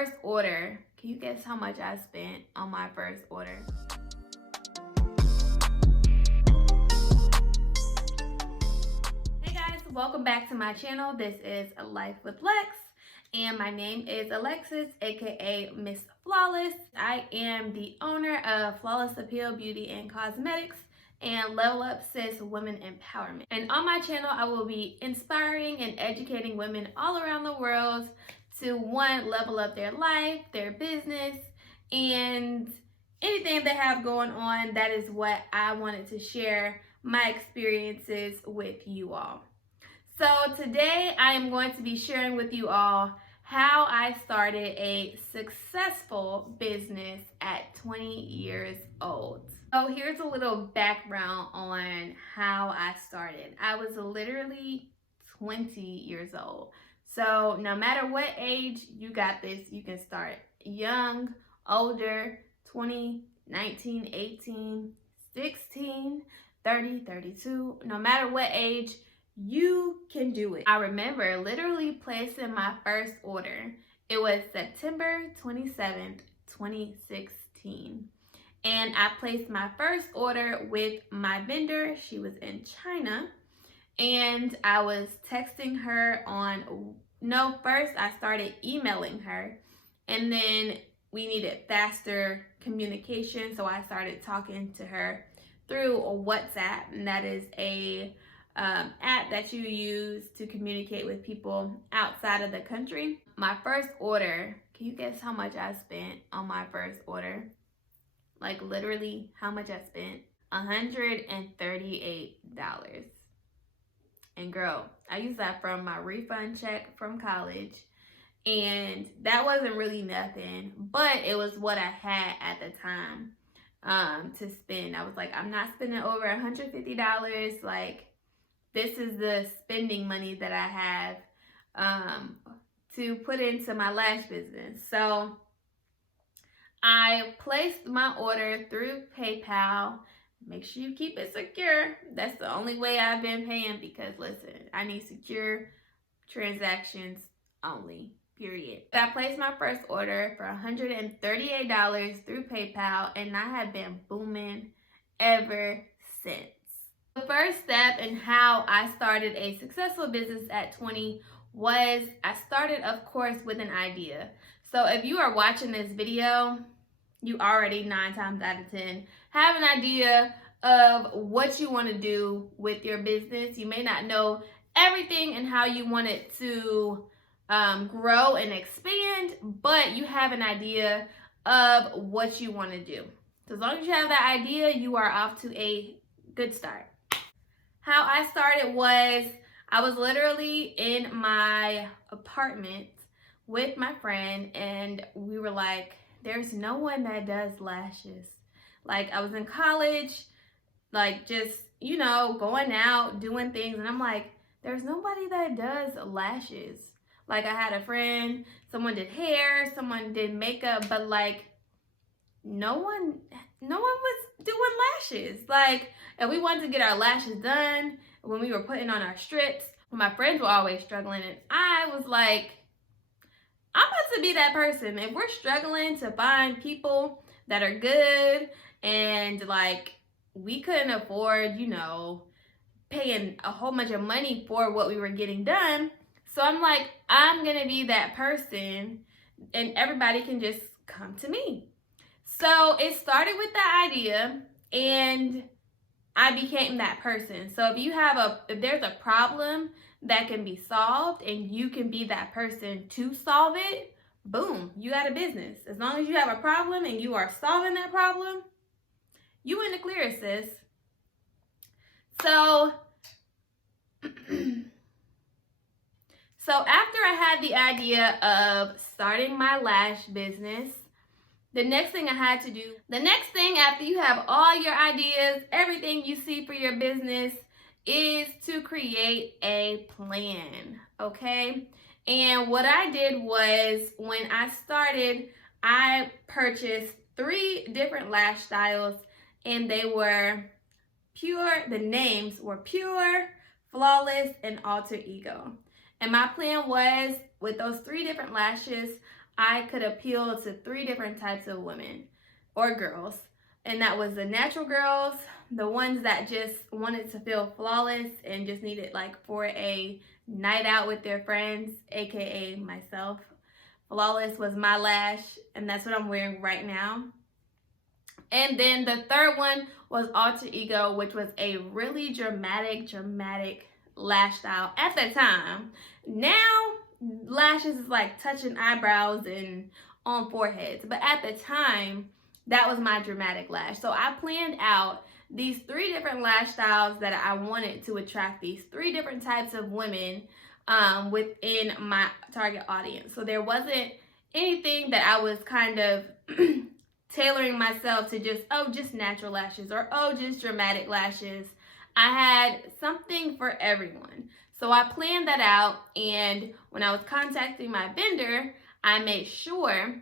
first order, can you guess how much I spent on my first order? Hey guys, welcome back to my channel. This is Life with Lex, and my name is Alexis, aka Miss Flawless. I am the owner of Flawless Appeal Beauty and Cosmetics and Level Up Sis Women Empowerment. And on my channel, I will be inspiring and educating women all around the world to level up their life, their business, and anything they have going on. That is what I wanted to share my experiences with you all. So today I am going to be sharing with you all how I started a successful business at 20 years old. So here's a little background on how I started. I was literally 20 years old. So no matter what age you got this, you can start young, older, 20, 19, 18, 16, 30, 32, no matter what age, you can do it. I remember literally placing my first order. It was September 27th, 2016. And I placed my first order with my vendor. She was in China. And I was texting her first I started emailing her. And then we needed faster communication. So I started talking to her through a WhatsApp. And that is a app that you use to communicate with people outside of the country. My first order, can you guess how much I spent on my first order? Like literally how much I spent? $138. And girl, I used that from my refund check from college. And that wasn't really nothing, but it was what I had at the time to spend. I was like, I'm not spending over $150. Like, this is the spending money that I have to put into my lash business. So I placed my order through PayPal. Make sure you keep it secure. That's the only way I've been paying, because listen, I need secure transactions only, period. I placed my first order for $138 through PayPal, and I have been booming ever since. The first step in how I started a successful business at 20 was I started, of course, with an idea. So if you are watching this video, you already 9 times out of 10 have an idea of what you want to do with your business. You may not know everything and how you want it to grow and expand, but you have an idea of what you want to do. So as long as you have that idea, you are off to a good start. How I started was I was literally in my apartment with my friend, and we were like, there's no one that does lashes. Like, I was in college, like just, going out, doing things. And I'm like, there's nobody that does lashes. Like, I had a friend, someone did hair, someone did makeup, but like, no one was doing lashes. Like, and we wanted to get our lashes done when we were putting on our strips. My friends were always struggling, and I was like, I'm about to be that person. If we're struggling to find people that are good, and like we couldn't afford, paying a whole bunch of money for what we were getting done. So I'm like, I'm gonna be that person, and everybody can just come to me. So it started with the idea, and I became that person. So if there's a problem that can be solved and you can be that person to solve it, boom, you got a business. As long as you have a problem and you are solving that problem, you in the clear, sis. So after I had the idea of starting my lash business, the next thing after you have all your ideas, everything you see for your business, is to create a plan, okay? And what I did was, when I started, I purchased 3 different lash styles, and they were pure. The names were Pure, Flawless, and Alter Ego. And my plan was, with those 3 different lashes, I could appeal to 3 different types of women or girls. And that was the natural girls, the ones that just wanted to feel flawless and just needed like for a night out with their friends, aka myself. Flawless was my lash, and that's what I'm wearing right now. And then the third one was Alter Ego, which was a really dramatic lash style at the time. Now, lashes is like touching eyebrows and on foreheads. But at the time, that was my dramatic lash. So I planned out these 3 different lash styles that I wanted to attract these 3 different types of women within my target audience. So there wasn't anything that I was kind of tailoring myself to just natural lashes or just dramatic lashes. I had something for everyone. So I planned that out, and when I was contacting my vendor, I made sure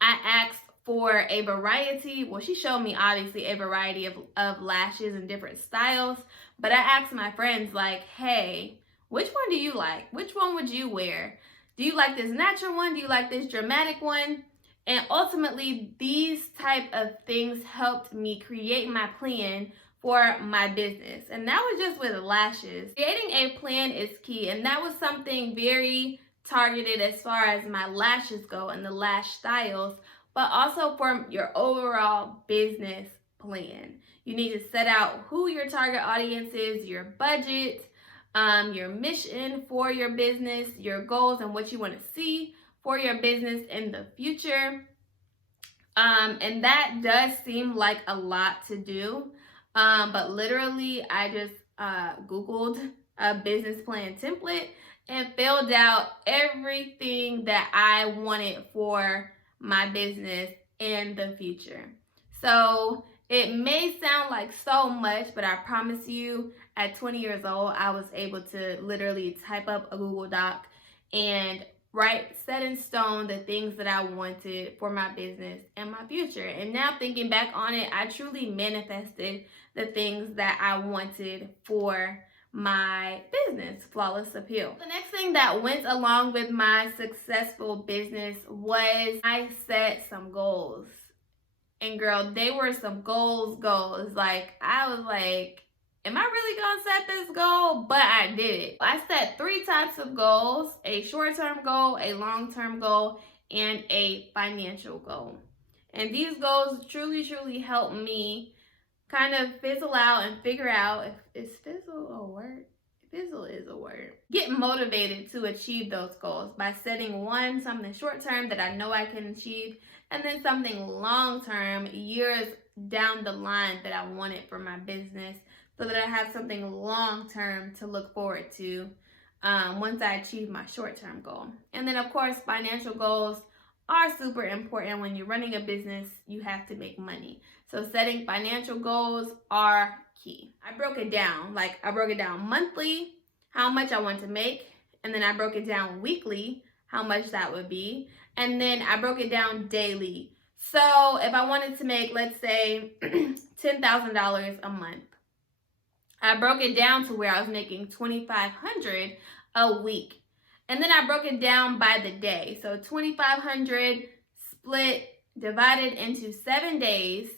I asked for a variety. Well, she showed me obviously a variety of lashes and different styles, but I asked my friends like, hey, which one do you like? Which one would you wear? Do you like this natural one? Do you like this dramatic one? And ultimately, these type of things helped me create my plan for my business. And that was just with lashes. Creating a plan is key, and that was something very targeted as far as my lashes go and the lash styles, but also for your overall business plan. You need to set out who your target audience is, your budget, your mission for your business, your goals, and what you want to see for your business in the future. And that does seem like a lot to do. But literally, I just Googled a business plan template and filled out everything that I wanted for my business in the future. So it may sound like so much, but I promise you, at 20 years old, I was able to literally type up a Google Doc and write set in stone the things that I wanted for my business and my future. And now thinking back on it, I truly manifested the things that I wanted for my business, Flawless Appeal. The next thing that went along with my successful business was I set some goals. And girl, they were some goals. Like, I was like, am I really gonna set this goal? But I did it. I set 3 types of goals: a short-term goal, a long-term goal, and a financial goal. And these goals truly helped me kind of fizzle out and figure out if is fizzle a word? Fizzle is a word. Get motivated to achieve those goals by setting something short-term that I know I can achieve, and then something long-term, years down the line, that I wanted for my business, so that I have something long-term to look forward to once I achieve my short-term goal. And then, of course, financial goals are super important. When you're running a business, you have to make money. So setting financial goals are key. I broke it down. Like, I broke it down monthly, how much I want to make. And then I broke it down weekly, how much that would be. And then I broke it down daily. So if I wanted to make, let's say, $10,000 a month, I broke it down to where I was making $2,500 a week. And then I broke it down by the day. So $2,500 divided into 7 days.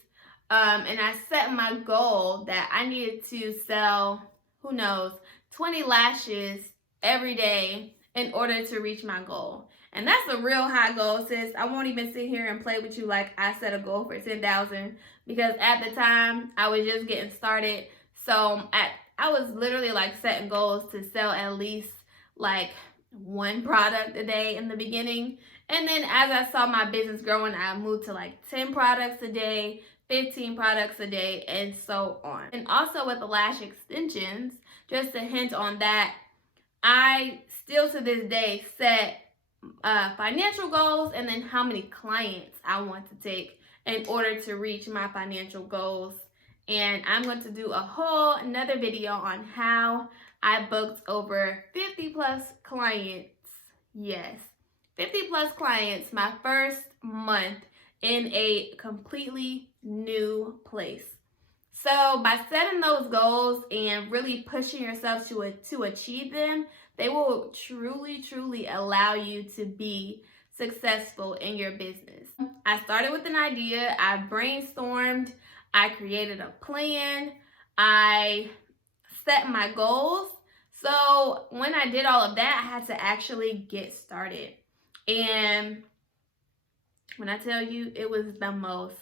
And I set my goal that I needed to sell, 20 lashes every day in order to reach my goal. And that's a real high goal, sis. I won't even sit here and play with you like I set a goal for 10,000, because at the time I was just getting started. So I was literally like setting goals to sell at least like 1 product a day in the beginning. And then as I saw my business growing, I moved to like 10 products a day, 15 products a day, and so on. And also with the lash extensions, just a hint on that, I still to this day set financial goals and then how many clients I want to take in order to reach my financial goals. And I'm going to do another video on how I booked over 50 plus clients. Yes, 50 plus clients my first month in a completely new place. So by setting those goals and really pushing yourself to achieve them, they will truly allow you to be successful in your business. I started with an idea, I brainstormed, I created a plan, I set my goals. So when I did all of that, I had to actually get started. And when I tell you, it was the most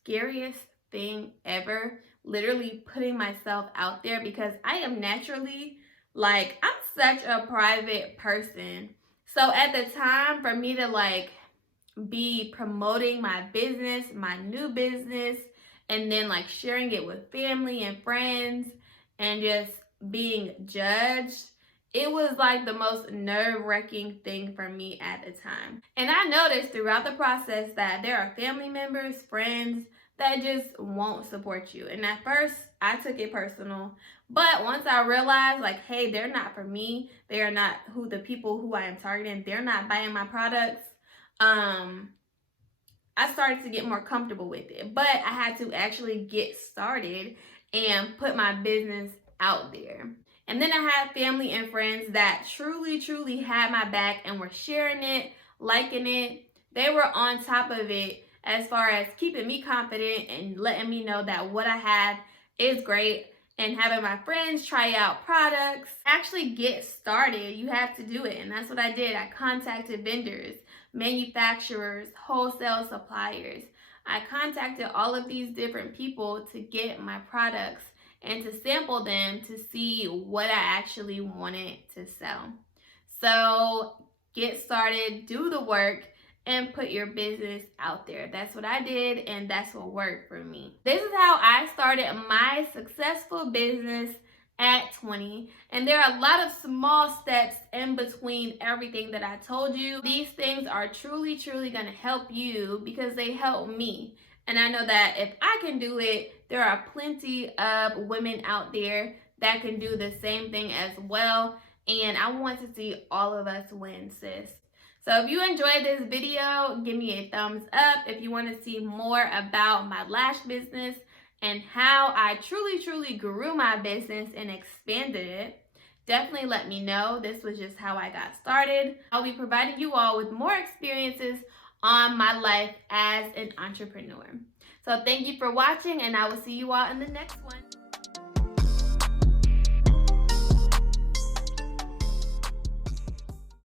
scariest thing ever, literally putting myself out there, because I am naturally, like, I'm such a private person. So at the time, for me to like be promoting my business, my new business, and then like sharing it with family and friends and just being judged, it was like the most nerve-wracking thing for me at the time. And I noticed throughout the process that there are family members, friends that just won't support you. And at first, I took it personal. But once I realized, like, hey, they're not for me, they are not the people who I am targeting, they're not buying my products, I started to get more comfortable with it. But I had to actually get started and put my business out there. And then I had family and friends that truly had my back and were sharing it, liking it. They were on top of it as far as keeping me confident and letting me know that what I have is great, and having my friends try out products. Actually get started, you have to do it. And that's what I did. I contacted vendors, manufacturers, wholesale suppliers. I contacted all of these different people to get my products and to sample them to see what I actually wanted to sell. So get started, do the work, and put your business out there. That's what I did, and that's what worked for me. This is how I started my successful business at 20. And there are a lot of small steps in between everything that I told you. These things are truly going to help you because they help me. And I know that if I can do it, there are plenty of women out there that can do the same thing as well. And I want to see all of us win, sis. So if you enjoyed this video, give me a thumbs up. If you want to see more about my lash business and how I truly grew my business and expanded it, definitely let me know. This was just how I got started. I'll be providing you all with more experiences on my life as an entrepreneur. So thank you for watching, and I will see you all in the next one.